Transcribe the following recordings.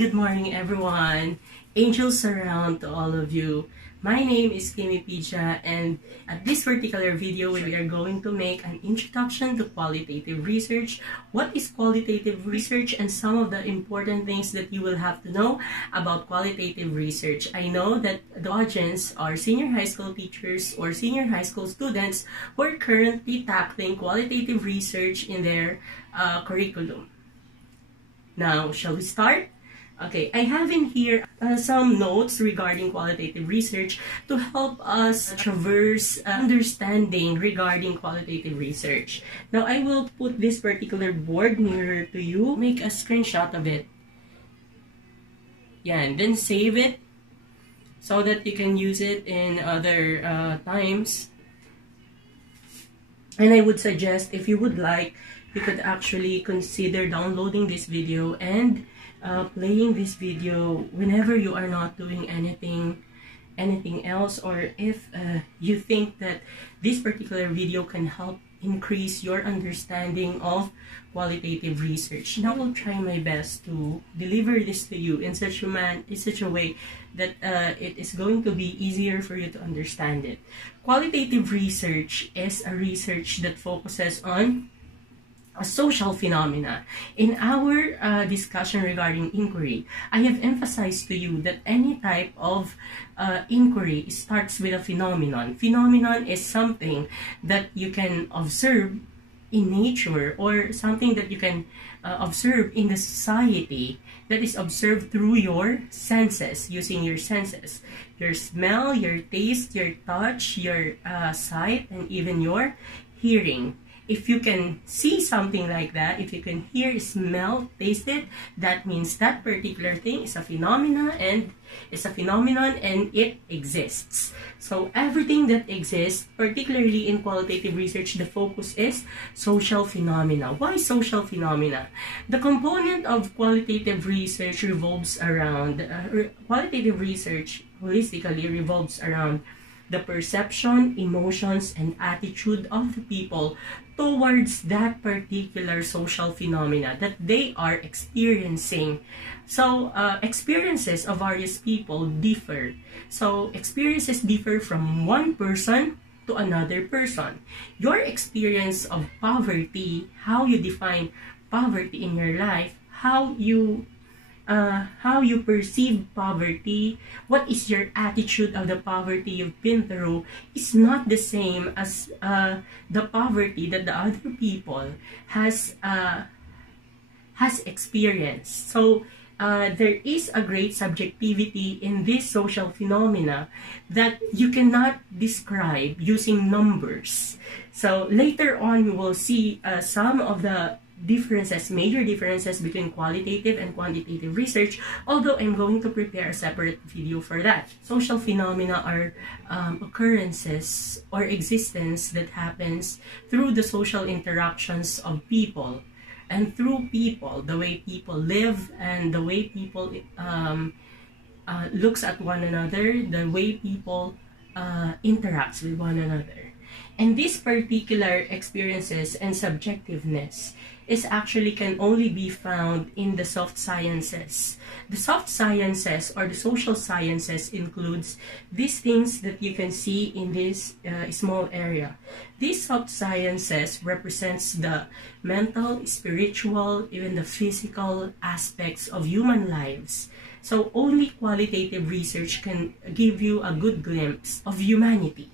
good morning everyone. Angels surround to all of you. My name is Kimypedia, and at this particular video we are going to make an introduction to qualitative research. What is qualitative research and some of the important things that you will have to know about qualitative research. I know that the audience are senior high school teachers or senior high school students who are currently tackling qualitative research in their curriculum. Now, shall we start? Okay, I have in here some notes regarding qualitative research to help us traverse understanding regarding qualitative research. Now, I will put this particular board nearer to you. Make a screenshot of it. Yeah, and then save it so that you can use it in other times. And I would suggest, if you would like, you could actually consider downloading this video and playing this video whenever you are not doing anything else, or if you think that this particular video can help increase your understanding of qualitative research. Now, I will try my best to deliver this to you in such a way that it is going to be easier for you to understand it. Qualitative research is a research that focuses on a social phenomena. In our discussion regarding inquiry, I have emphasized to you that any type of inquiry starts with a phenomenon. Phenomenon is something that you can observe in nature, or something that you can observe in the society, that is observed through your senses, using your senses. Your smell, your taste, your touch, your sight, and even your hearing. If you can see something like that, if you can hear, smell, taste it, that means that particular thing is a phenomenon, and it exists. So everything that exists, particularly in qualitative research, the focus is social phenomena. Why social phenomena? The component of qualitative research revolves around, qualitative research holistically revolves around the perception, emotions, and attitude of the people towards that particular social phenomena that they are experiencing. So, experiences of various people differ. So, experiences differ from one person to another person. Your experience of poverty, how you define poverty in your life, how you perceive poverty, what is your attitude of the poverty you've been through, is not the same as the poverty that the other people has experienced. So there is a great subjectivity in this social phenomena that you cannot describe using numbers. So later on, we will see some of the major differences between qualitative and quantitative research, although I'm going to prepare a separate video for that. Social phenomena are occurrences or existence that happens through the social interactions of people, and through people, the way people live, and the way people looks at one another, the way people interacts with one another. And these particular experiences and subjectiveness is actually can only be found in the soft sciences. The soft sciences or the social sciences includes these things that you can see in this small area. These soft sciences represents the mental, spiritual, even the physical aspects of human lives. So only qualitative research can give you a good glimpse of humanity,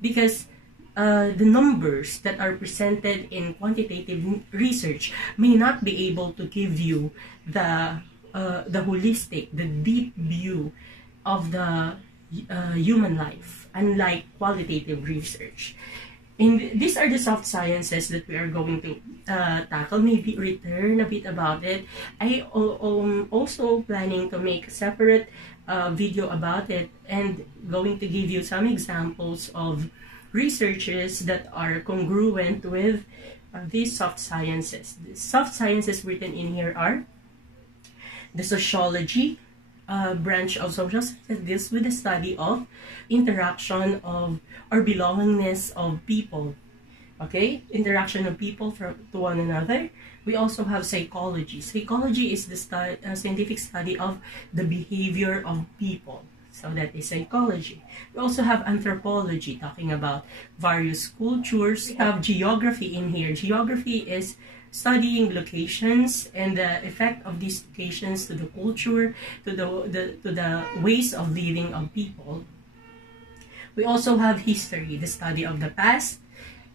because the numbers that are presented in quantitative research may not be able to give you the holistic, the deep view of the human life, unlike qualitative research. And these are the soft sciences that we are going to tackle, maybe return a bit about it. I am also planning to make a separate video about it, and going to give you some examples of researches that are congruent with these soft sciences. The soft sciences written in here are the sociology branch of social sciences, deals with the study of interaction of or belongingness of people. Okay, interaction of people to one another. We also have psychology. Psychology is the scientific study of the behavior of people. So that is psychology. We also have anthropology, talking about various cultures. We have geography in here. Geography is studying locations and the effect of these locations to the culture, to the ways of living of people. We also have history, the study of the past.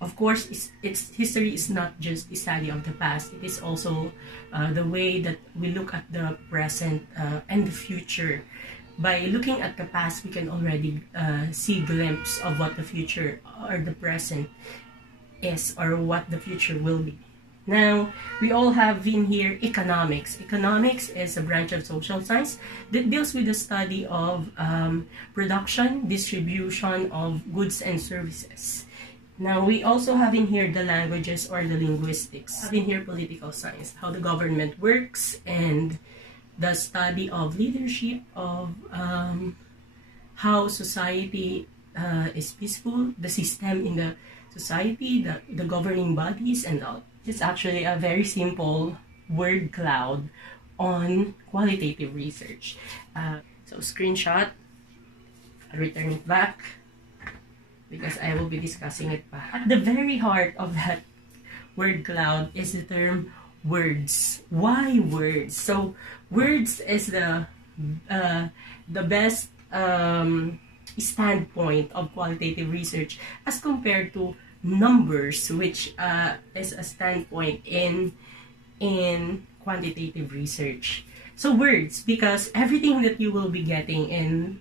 Of course, history is not just the study of the past. It is also the way that we look at the present and the future. By looking at the past, we can already see a glimpse of what the future or the present is, or what the future will be. Now, we all have in here economics. Economics is a branch of social science that deals with the study of production, distribution of goods and services. Now, we also have in here the languages or the linguistics. Have in here political science, how the government works, and the study of leadership, of how society is peaceful, the system in the society, the governing bodies, and all. It's actually a very simple word cloud on qualitative research. So screenshot, return it back, because I will be discussing it back. At the very heart of that word cloud is the term words. Why words? So words is the best standpoint of qualitative research as compared to numbers, which is a standpoint in quantitative research. So words, because everything that you will be getting in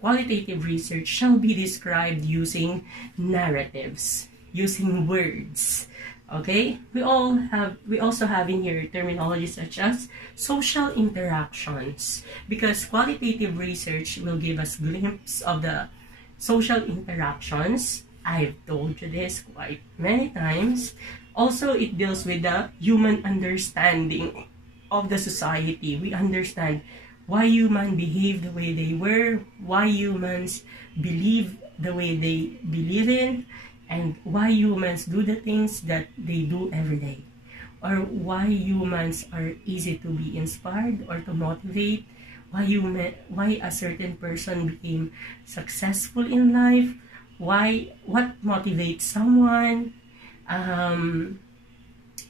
qualitative research shall be described using narratives, using words. Okay, we also have in here terminology such as social interactions, because qualitative research will give us glimpse of the social interactions. I've told you this quite many times. Also, it deals with the human understanding of the society. We understand why humans behave the way they were, why humans believe the way they believe in, and why humans do the things that they do every day, or why humans are easy to be inspired or to motivate, why a certain person became successful in life, what motivates someone,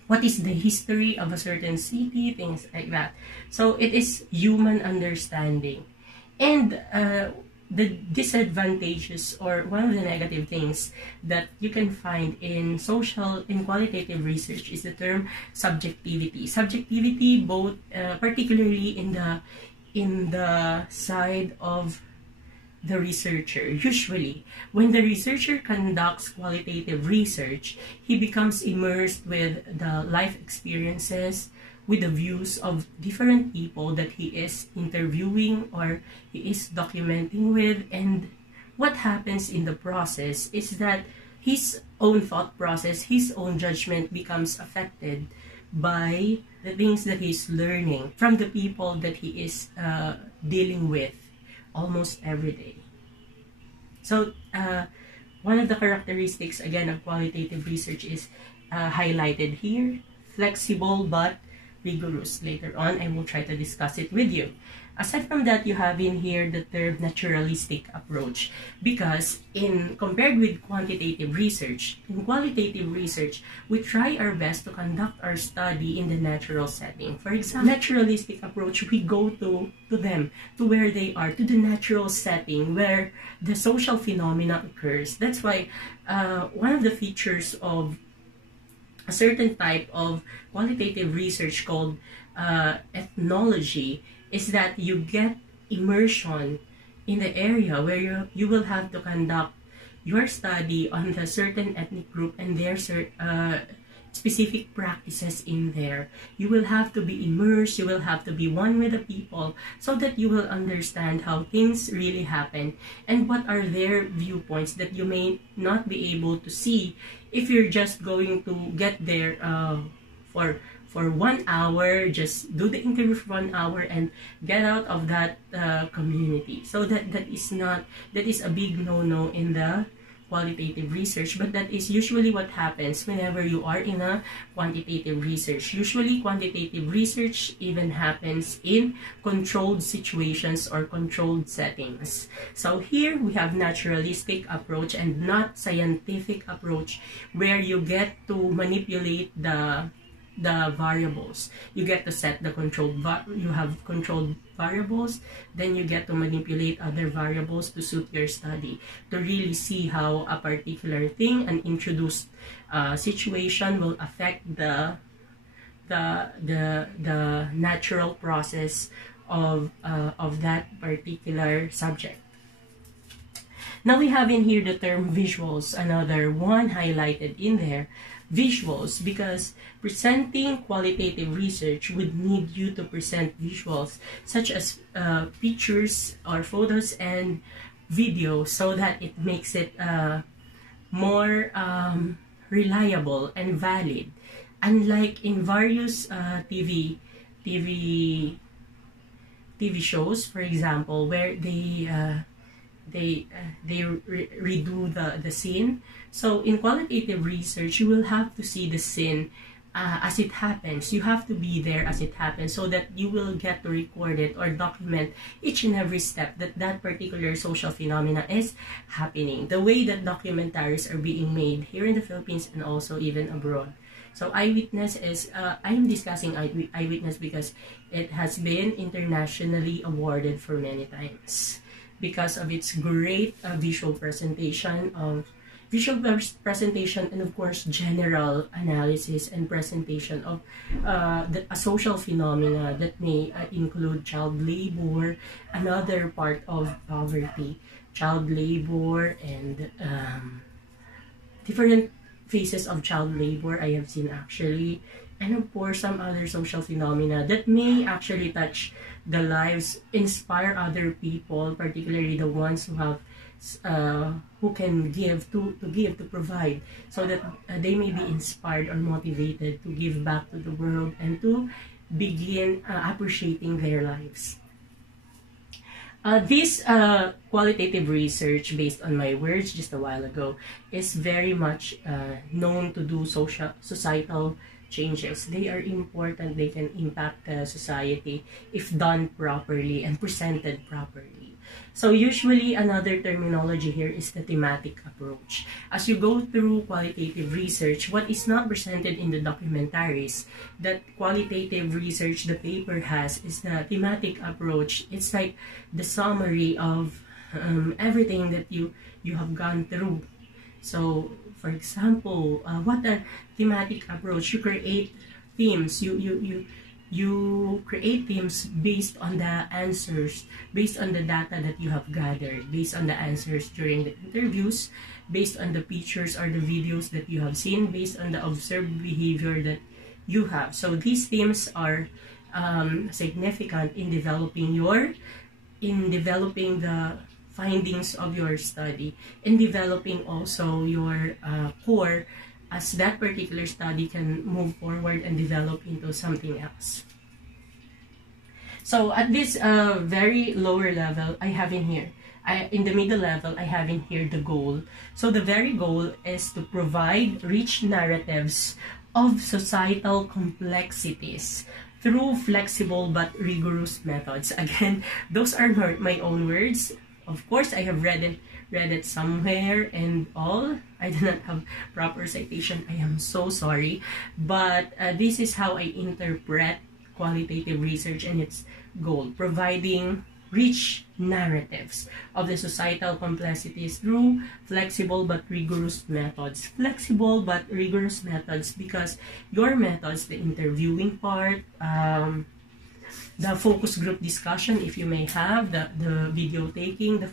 what is the history of a certain city, things like that. So it is human understanding. And the disadvantages, or one of the negative things that you can find in qualitative research, is the term subjectivity. Subjectivity, both particularly in the side of the researcher. Usually, when the researcher conducts qualitative research, he becomes immersed with the life experiences, with the views of different people that he is interviewing or he is documenting with. And what happens in the process is that his own thought process, his own judgment becomes affected by the things that he's learning from the people that he is dealing with almost every day. So one of the characteristics, again, of qualitative research is highlighted here: flexible but rigorous. Later on, I will try to discuss it with you. Aside from that, you have in here the term naturalistic approach, because compared with quantitative research, in qualitative research, we try our best to conduct our study in the natural setting. For example, naturalistic approach, we go to them, to where they are, to the natural setting where the social phenomena occurs. That's why one of the features of a certain type of qualitative research called ethnology is that you get immersion in the area where you will have to conduct your study on the certain ethnic group and their specific practices in there. You will have to be immersed, you will have to be one with the people, so that you will understand how things really happen and what are their viewpoints that you may not be able to see if you're just going to get there for 1 hour, just do the interview for 1 hour and get out of that community. So that is a big no-no in the qualitative research, but that is usually what happens whenever you are in a quantitative research. Usually, quantitative research even happens in controlled situations or controlled settings. So here we have naturalistic approach and not scientific approach, where you get to manipulate the variables. You get to set the you have controlled variables, then you get to manipulate other variables to suit your study, to really see how a particular thing, an introduced situation, will affect the natural process of that particular subject. Now we have in here the term visuals, another one highlighted in there. Visuals, because presenting qualitative research would need you to present visuals such as pictures or photos and video, so that it makes it more reliable and valid. Unlike in various TV shows, for example, where they redo the scene. So in qualitative research, you will have to see the scene as it happens. You have to be there as it happens, so that you will get to record it or document each and every step that particular social phenomena is happening. The way that documentaries are being made here in the Philippines and also even abroad. So eyewitness is, I am discussing eyewitness because it has been internationally awarded for many times, because of its great visual presentation and of course general analysis and presentation of a social phenomena that may include child labor, another part of poverty, child labor, and different phases of child labor I have seen actually, and of course some other social phenomena that may actually touch the lives, inspire other people, particularly the ones who have who can give to provide, so that they may be inspired or motivated to give back to the world and to begin appreciating their lives. This qualitative research, based on my words just a while ago, is very much known to do societal changes. They are important. They can impact society if done properly and presented properly. So usually another terminology here is the thematic approach. As you go through qualitative research, what is not presented in the documentaries that qualitative research the paper has is the thematic approach. It's like the summary of everything that you have gone through. So for example, what a thematic approach, you create themes, you create themes based on the answers, based on the data that you have gathered, based on the answers during the interviews, based on the pictures or the videos that you have seen, based on the observed behavior that you have. So these themes are significant in developing the findings of your study, in developing also your core, as that particular study can move forward and develop into something else. So at this very lower level, I have in here, in the middle level, I have in here the goal. So the very goal is to provide rich narratives of societal complexities through flexible but rigorous methods. Again, those are not my own words. Of course, I have read it somewhere and all. I do not have proper citation. I am so sorry. But this is how I interpret qualitative research and its goal: providing rich narratives of the societal complexities through flexible but rigorous methods. Flexible but rigorous methods because your methods, the interviewing part, the focus group discussion, if you may have, the video taking, the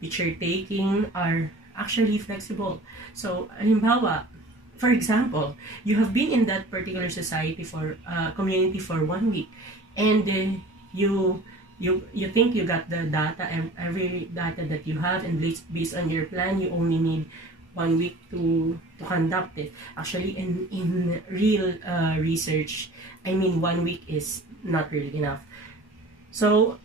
picture taking, are actually flexible. So, halimbawa, for example, you have been in that particular society for community for 1 week, and you think you got the data, every data that you have, and based on your plan, you only need 1 week to conduct it. Actually, in real research, I mean 1 week is not really enough. So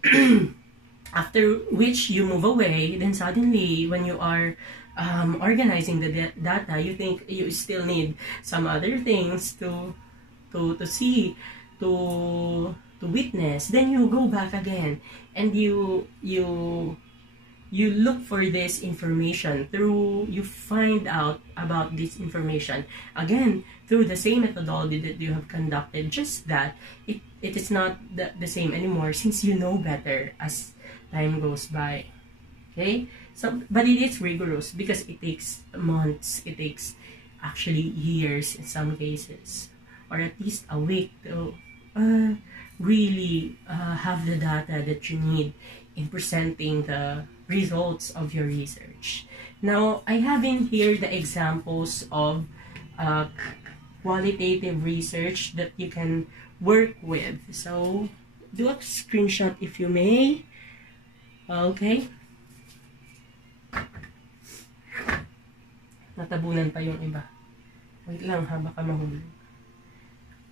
after which you move away, then suddenly when you are organizing the data, you think you still need some other things to see, to witness, then you go back again and you look for this information through, you find out about this information again through the same methodology that you have conducted, just that it is not the same anymore since you know better as time goes by. Okay, so but it is rigorous because it takes months, it takes actually years in some cases, or at least a week to really have the data that you need in presenting the results of your research. Now, I have in here the examples of qualitative research that you can work with. So, do a screenshot if you may. Okay. Natabunan pa yung iba. Wait lang ha, baka mahulog.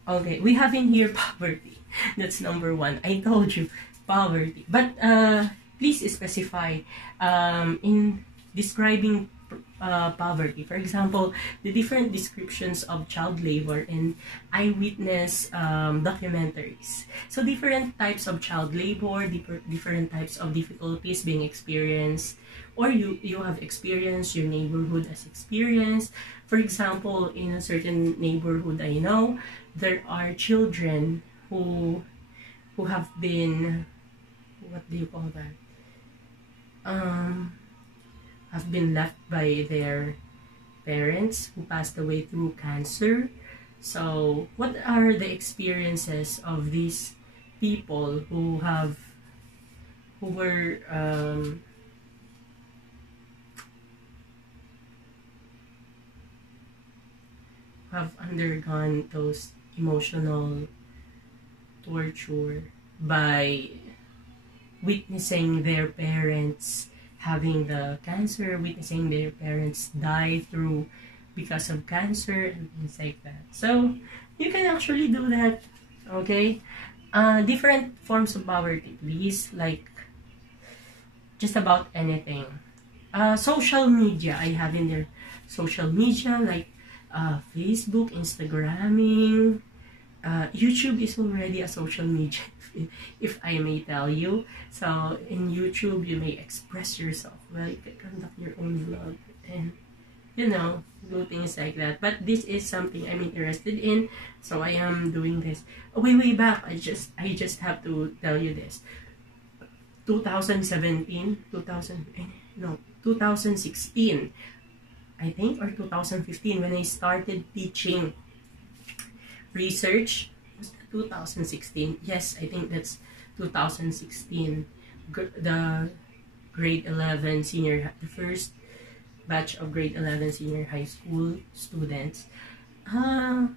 Okay, we have in here poverty. That's number one. I told you, poverty. But please specify in describing poverty. For example, the different descriptions of child labor in eyewitness documentaries. So different types of child labor, different types of difficulties being experienced, or you have experienced, your neighborhood has experienced. For example, in a certain neighborhood I know, there are children who have been, what do you call that? Have been left by their parents who passed away through cancer. So, what are the experiences of these people who were have undergone those emotional torture by witnessing their parents having the cancer, witnessing their parents die because of cancer and things like that. So you can actually do that. Okay, different forms of poverty, please, like just about anything. Social media, I have in there social media like Facebook, Instagramming. YouTube is already a social media, if I may tell you. So in YouTube, you may express yourself. Well, you can conduct your own vlog and, you know, do things like that. But this is something I'm interested in, so I am doing this. Oh, way back, I just have to tell you this. 2016, I think, or 2015, when I started teaching research. Was that 2016? Yes, I think that's 2016. The grade 11 senior, the first batch of grade 11 senior high school students. I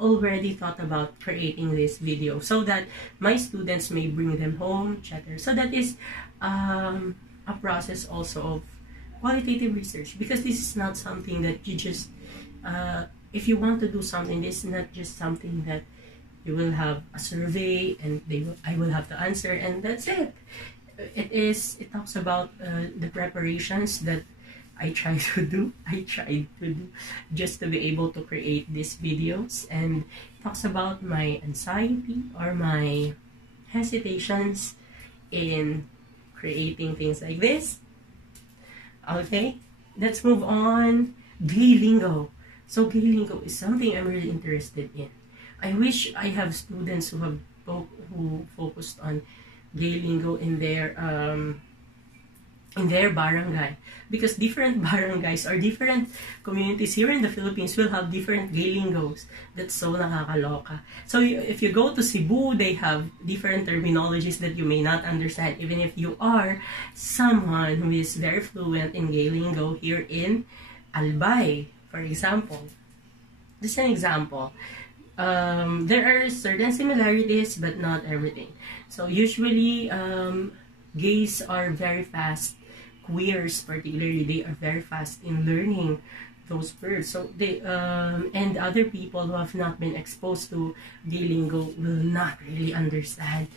already thought about creating this video so that my students may bring them home, etc. So that is a process also of qualitative research, because this is not something that you just if you want to do something, this is not just something that you will have a survey and I will have to answer and that's it. It talks about the preparations that I tried to do just to be able to create these videos, and it talks about my anxiety or my hesitations in creating things like this. Okay, let's move on. Gay lingo. So gay lingo is something I'm really interested in. I wish I have students who focused on gay lingo in their barangay, because different barangays or different communities here in the Philippines will have different gay lingos. That's so nakakaloka. So if you go to Cebu, they have different terminologies that you may not understand, even if you are someone who is very fluent in gay lingo here in Albay, for example. Just an example. There are certain similarities, but not everything. So usually, gays are very fast. Queers particularly, they are very fast in learning those words. So they and other people who have not been exposed to the lingo will not really understand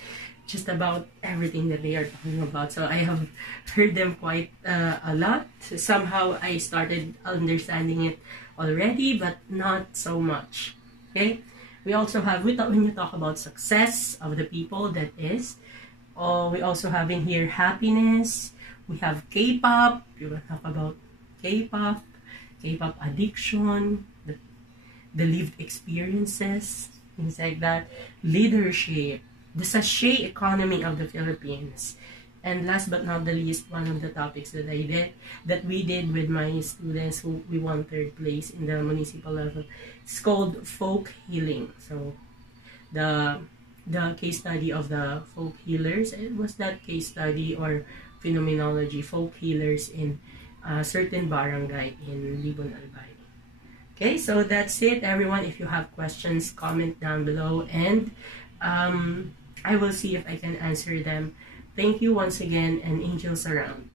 just about everything that they are talking about. So I have heard them quite a lot. Somehow I started understanding it already, but not so much. Okay. We also have, when you talk about success of the people, that is, we also have in here happiness. We have K-pop. We will talk about K-pop, K-pop addiction, the lived experiences, things like that. Leadership, the sachet economy of the Philippines. And last but not the least, one of the topics that we did with my students who we won 3rd place in the municipal level, it's called folk healing. So the case study of the folk healers, it was that case study or phenomenology, folk healers in a certain barangay in Libon Albay. Okay, so that's it, everyone. If you have questions, comment down below, and I will see if I can answer them. Thank you once again, and angels around.